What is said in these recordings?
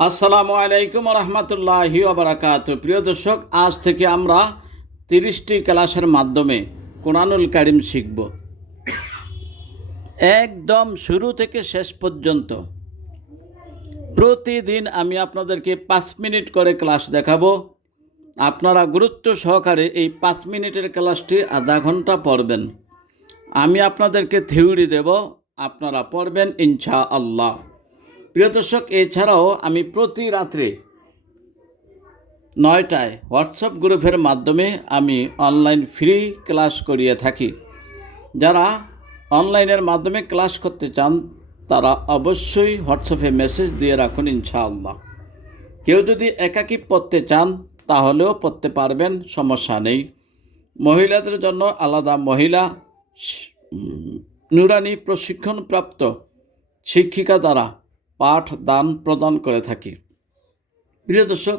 আসসালামু আলাইকুম রহমতুল্লাহি ওয়া প্রিয় দর্শক, আজ থেকে আমরা 30টি ক্লাসের মাধ্যমে কোরআনুল কারীম শিখব। একদম শুরু থেকে শেষ পর্যন্ত প্রতিদিন আমি আপনাদেরকে 5 মিনিট করে ক্লাস দেখাবো। আপনারা গুরুত্ব সহকারে এই 5 মিনিটের ক্লাসটি আধা ঘন্টা পড়বেন। আমি আপনাদেরকে থিওরি দেব, আপনারা পড়বেন ইনশাআল্লাহ। প্রিয় দর্শক, এছাড়াও আমি প্রতি রাত্রে 9টায় হোয়াটসঅ্যাপ গ্রুপের মাধ্যমে আমি অনলাইন ফ্রি ক্লাস করিয়ে থাকি। যারা অনলাইনের মাধ্যমে ক্লাস করতে চান তারা অবশ্যই হোয়াটসঅ্যাপে মেসেজ দিয়ে রাখুন ইনশাআল্লাহ। কেউ যদি একাকী পড়তে চান তাহলেও পড়তে পারবেন, সমস্যা নেই। মহিলাদের জন্য আলাদা মহিলা নুরানি প্রশিক্ষণপ্রাপ্ত শিক্ষিকা দ্বারা পাঠ দান প্রদান করে থাকি। প্রিয় দর্শক,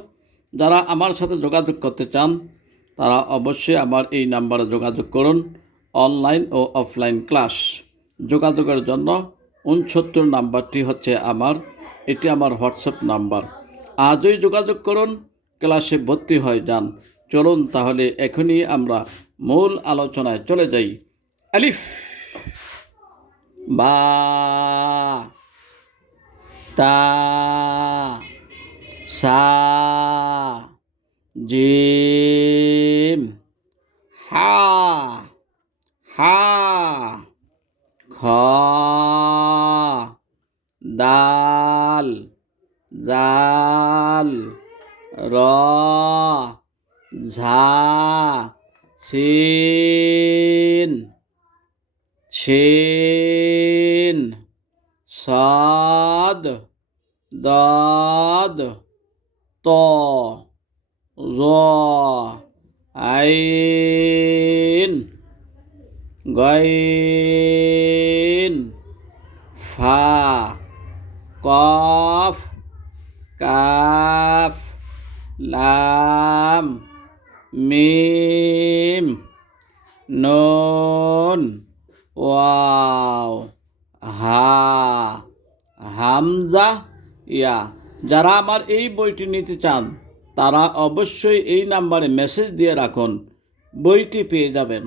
যারা আমার সাথে যোগাযোগ করতে চান তারা অবশ্যই আমার এই নাম্বারে যোগাযোগ করুন। অনলাইন ও অফলাইন ক্লাস যোগাযোগের জন্য 69 নাম্বারটি হচ্ছে এটি আমার হোয়াটসঅ্যাপ নাম্বার। আজই যোগাযোগ করুন, ক্লাসে ভর্তি হয়ে যান। চলুন তাহলে এখনই আমরা মূল আলোচনায় চলে যাই। আলিফ বা, তা, সা, জিম, হা, হা, খ, দাল, জাল, র, ঝা, সিন, শিন, সাদ, দাদ, ত, জ, আইন, গাইন, ফা, কফ, কাফ, লাম, মিম, নুন, ওয়াও, হা, হামজা, ইয়া। যারা আমার এই বইটি নিতে চান তারা অবশ্যই এই নাম্বারে মেসেজ দিয়ে রাখুন, বইটি পেয়ে যাবেন।